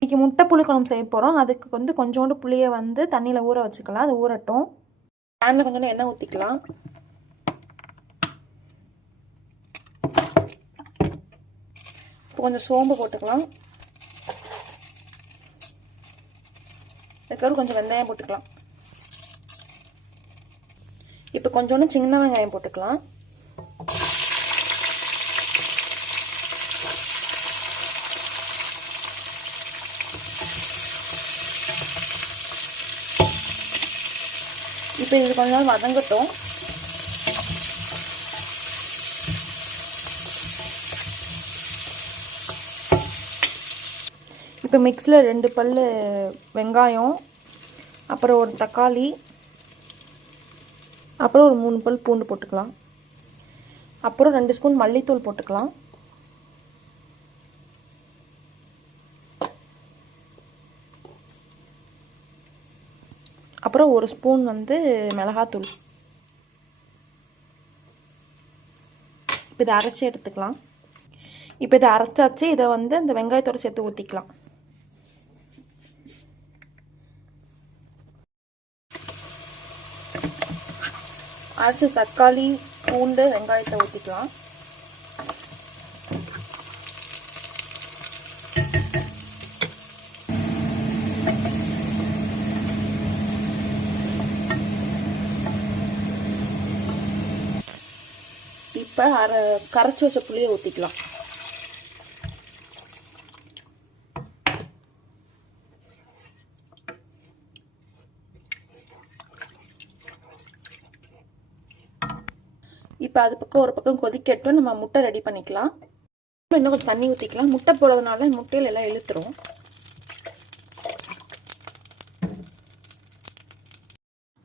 இன்றைக்கி முட்டை புளிக்குழம்பு செய்ய போகிறோம். அதுக்கு வந்து கொஞ்சோண்டு புளியை வந்து தண்ணியில் ஊற வச்சுக்கலாம். அது ஊறட்டும். பேனில் கொஞ்சம் எண்ணெய் ஊற்றிக்கலாம். இப்போ கொஞ்சம் சோம்பு போட்டுக்கலாம். அதுக்கப்புறம் கொஞ்சம் வெங்காயம் போட்டுக்கலாம். இப்போ கொஞ்சோண்டு சின்ன வெங்காயம் போட்டுக்கலாம். இப்போ இது கொஞ்ச நேரம் வதங்கட்டும். இப்போ மிக்ஸில் 2 பல் வெங்காயம், அப்புறம் ஒரு தக்காளி, அப்புறம் ஒரு 3 பல் பூண்டு போட்டுக்கலாம். அப்புறம் 2 ஸ்பூன் மல்லித்தூள் போட்டுக்கலாம். அப்புறம் 1 ஸ்பூன் வந்து மிளகாத்தூள். இப்போ இதை அரைச்சி எடுத்துக்கலாம். இப்போ இதை அரைச்சாச்சு. இதை வந்து இந்த வெங்காயத்தோடு சேர்த்து ஊற்றிக்கலாம். அரைச்சி தக்காளி, பூண்டு, வெங்காயத்தை ஊற்றிக்கலாம். இப்போ கரைச்சி வச்ச புளியை ஊற்றிக்கலாம். இப்போ அது பக்கம் ஒரு பக்கம் கொதிக்கட்டும். நம்ம முட்டை ரெடி பண்ணிக்கலாம். இன்னும் கொஞ்சம் தண்ணி ஊற்றிக்கலாம். முட்டை போடுறதுனால முட்டையில் எல்லாம் இழுத்துரும்.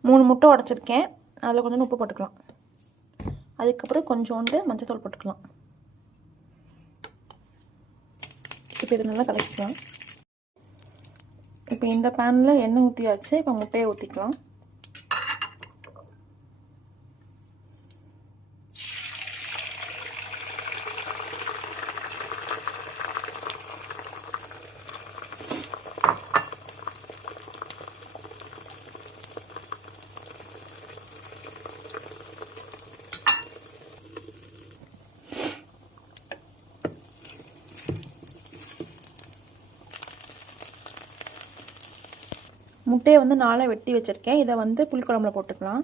மூணு முட்டை உடச்சிருக்கேன். அதில் கொஞ்சம் உப்பு போட்டுக்கலாம். அதுக்கப்புறம் கொஞ்சோண்டு மஞ்சள் போட்டுக்கலாம். இப்போ இது நல்லா கலக்கிக்கலாம். இப்போ இந்த பேனில் எண்ணெய் ஊற்றியாச்சு. இப்போ முட்டையை ஊற்றிக்கலாம். முட்டையை வந்து 4 வெட்டி வச்சுருக்கேன். இதை வந்து புளிக்குழம்புல போட்டுக்கலாம்.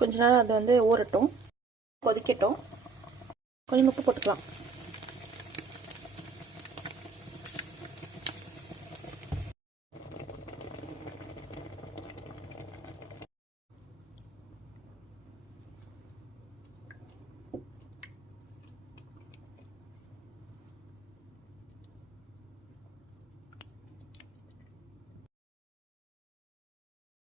கொஞ்ச நேரம் அது வந்து ஊறட்டும், கொதிக்கட்டும். கொஞ்சம் உப்பு போட்டுக்கலாம்.